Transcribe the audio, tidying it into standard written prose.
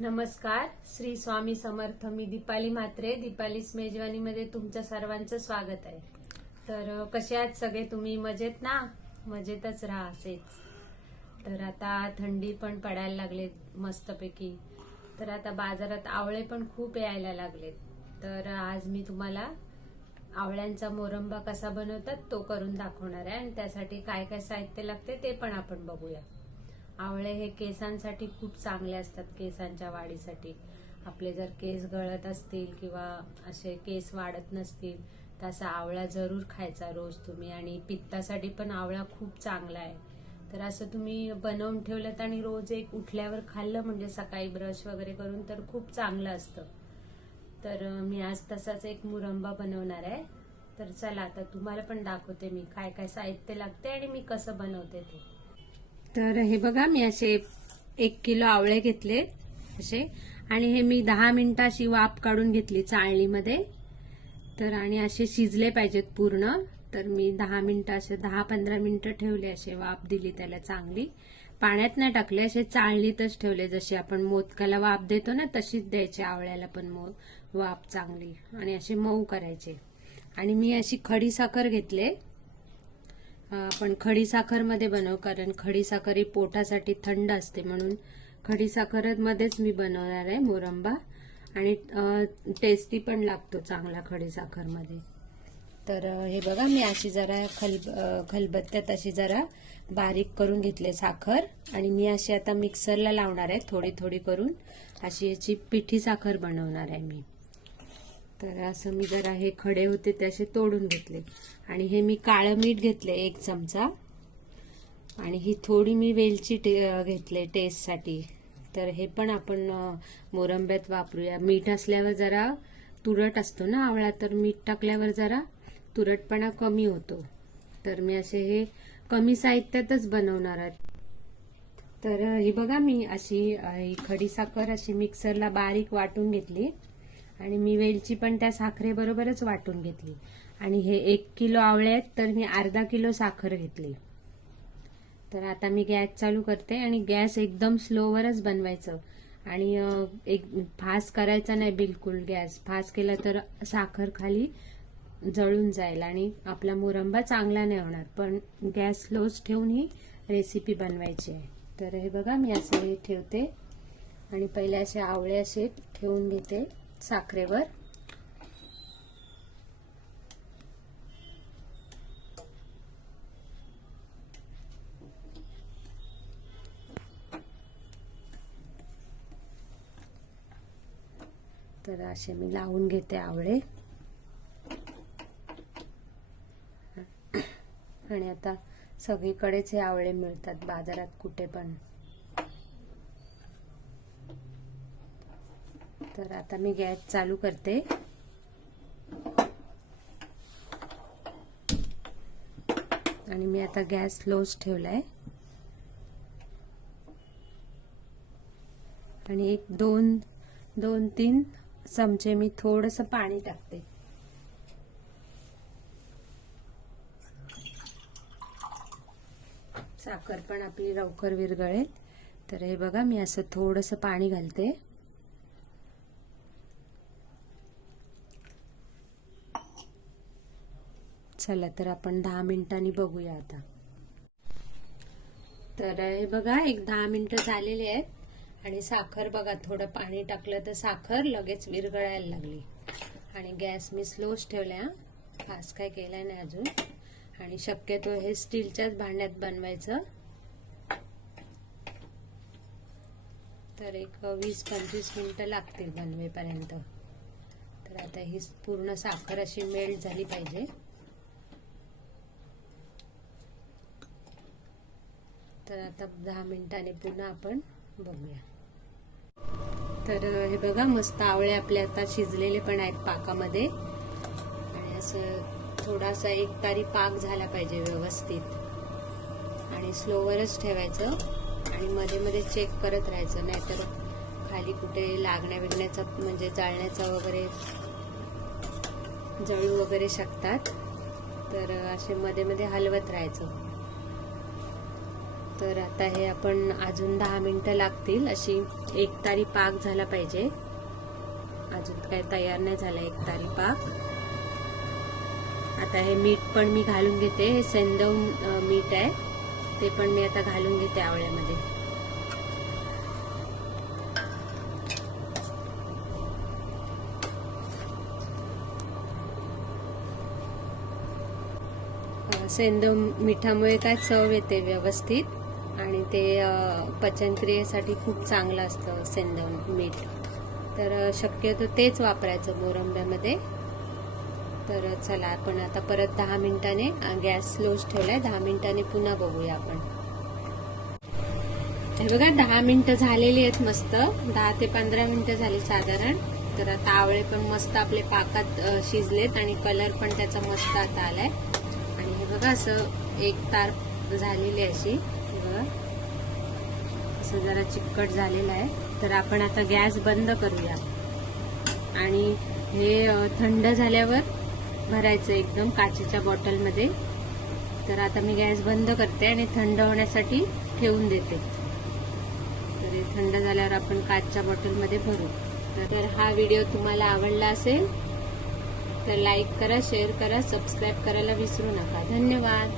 नमस्कार. श्री स्वामी समर्थ. मी दीपाली म्हात्रे. दीपालीस मेजवानीमध्ये तुमच्या सर्वांचं स्वागत आहे. तर कसे आहात सगळे? तुम्ही मजेत ना? मजेतच राहा असेच. तर आता थंडी पण पडायला लागलेत मस्तपैकी. तर आता बाजारात आवळे पण खूप यायला लागलेत. तर आज मी तुम्हाला आवळ्यांचा मोरंबा कसा बनवतात तो करून दाखवणार आहे आणि त्यासाठी काय काय साहित्य लागते ते पण आपण बघूया. आवळे हे केसांसाठी खूप चांगले असतात. केसांच्या वाढीसाठी आपले जर केस गळत असतील किंवा असे केस वाढत नसतील तर असा आवळा जरूर खायचा रोज तुम्ही. आणि पित्तासाठी पण आवळा खूप चांगला आहे. तर असं तुम्ही बनवून ठेवलं आणि रोज एक उठल्यावर खाल्लं म्हणजे सकाळी ब्रश वगैरे करून तर खूप चांगलं असतं. तर मी आज तसाच एक मुरंबा बनवणार आहे. तर चला आता तुम्हाला पण दाखवते मी काय काय साहित्य लागते आणि मी कसं बनवते ते. तर हे बघा, मी असे 1 किलो आवळे घेतले असे आणि हे मी 10 मिनिटं अशी वाफ काढून घेतली चाळणीमध्ये. तर आणि असे शिजले पाहिजेत पूर्ण. तर मी 10 मिनिटं असे 10-15 मिनिटं ठेवले, असे वाफ दिली त्याला चांगली. पाण्यात नाही टाकले, असे चाळणीतच ठेवले. जशी आपण मोदकाला वाफ देतो ना तशीच द्यायची आवळ्याला पण वाफ चांगली आणि असे मऊ करायचे. आणि मी अशी खडी साखर घेतले. आपण खडी साखर मध्ये बनवू, कारण खडी साखर ही पोटासाठी थंड असते म्हणून खडी साखर मध्येच मी बनवणार आहे मोरंबा. आणि टेस्टी पण लागतो चांगला खडी साखर मध्ये. तर हे बघा, मी अशी जरा खलबत्त्यात अशी जरा बारीक करून घेतले साखर आणि मी अशी आता मिक्सरला लावणार आहे. थोडी थोडी करून अशी याची पिठी साखर बनवणार आहे मी. तर असं मी जरा हे खडे होते ते असे तोडून घेतले. आणि हे मी काळं मीठ घेतले 1 चमचा आणि ही थोडी मी वेलची घेतले टेस्टसाठी. तर हे पण आपण मोरंब्यात वापरूया. मीठ असल्यावर जरा तुरट असतो ना आवळा, तर मीठ टाकल्यावर जरा तुरटपणा कमी होतो. तर मी असे हे कमी साहित्यातच बनवणार आहे. तर हे बघा, मी अशी खडी साखर अशी मिक्सरला बारीक वाटून घेतली आणि मी वेलची पण त्या साखरेबरोबरच वाटून घेतली. आणि हे 1 किलो आवळे आहेत तर मी अर्धा किलो साखर घेतली. तर आता मी गॅस चालू करते आणि गॅस एकदम स्लोवरच बनवायचं आणि एक फास्ट करायचा नाही बिलकुल. गॅस फास्ट केला तर साखर खाली जळून जाईल आणि आपला मुरंबा चांगला नाही होणार. पण गॅस स्लोच ठेवून ही रेसिपी बनवायची आहे. तर हे बघा, मी असे ठेवते आणि पहिले असे आवळे असे ठेवून घेते साखरेवर. तर असे मी लावून घेते आवळे. आणि आता सगळीकडेच हे आवळे मिळतात बाजारात कुठे पण. तर आता मी गॅस चालू करते आणि मी आता गॅस स्लोच ठेवलाय. आणि 1-2-3 चमचे मी थोडंसं पाणी टाकते. साखर पण आपली लवकर विरघळेल. तर हे बघा, मी असं थोडंसं पाणी घालते. चला तर आपण 10 मिनिटांनी बघूया आता. तर हे बघा, 10 मिनिटं झालेली आहेत आणि साखर बघा, थोडं पाणी टाकलं तर साखर लगेच विरघळायला लागली. आणि गॅस मी स्लोच ठेवला, फास्ट काय केलाय नाही अजून. आणि शक्यतो हे स्टीलच्याच भांड्यात बनवायचं. तर एक 20-25 मिनिटं लागतील बनवेपर्यंत. तर आता ही पूर्ण साखर अशी मेल्ट झाली पाहिजे. तर आता 10 मिनिटांनी पुन्हा आपण बघूया. तर हे बघा, मस्त आवळे आपले आता शिजलेले पण आहेत पाकामध्ये. आणि असं थोडासा एकतारी पाक झाला पाहिजे व्यवस्थित. आणि स्लोवरच ठेवायचं आणि मध्ये मध्ये चेक करत राहायचं, नाहीतर खाली कुठे लागण्या-बिगण्याचा म्हणजे जाळण्याचा वगैरे जळू वगैरे शकतात. तर असे मध्ये मध्ये हलवत राहायचं. तर आता हे आपण अजून 10 मिनिटं लागतील. अशी एकतारी पाक झाला पाहिजे. अजून काय तयार नाही झाला एकतारी पाक. आता हे मीठ पण मी घालून घेते. हे सेंदव मीठ आहे, ते पण मी आता घालून घेते आवळ्यामध्ये. सेंदव मिठामुळे काय चव येते व्यवस्थित आणि ते पचनक्रियेसाठी खूप चांगलं असतं सेंदव मीठ. तर शक्यतो तेच वापरायचं मोरंब्यामध्ये. तर चला आपण आता परत 10 मिनिटाने गॅस स्लोच ठेवलाय. 10 मिनिटाने पुन्हा बघूया आपण. हे बघा 10 मिनिटं झालेली आहेत मस्त. 10 ते 15 मिनिटं झाली साधारण. तर आता आवळे पण मस्त आपले पाकात शिजलेत आणि कलर पण त्याचा मस्त आता आलाय. आणि हे बघा असं एक तार झालेली अशी, हे बघा असं जरा चिकट झालेलं आहे. तर आपण आता गॅस बंद करूया आणि हे थंड झाल्यावर भरायचं एकदम काचेच्या बॉटलमध्ये. तर आता मी गॅस बंद करते आणि थंड होण्यासाठी ठेवून देते. तर हे थंड झाल्यावर आपण काचच्या बॉटलमध्ये भरू. तर हा व्हिडिओ तुम्हाला आवडला असेल तर लाईक करा, शेअर करा, सबस्क्राईब करायला विसरू नका. धन्यवाद.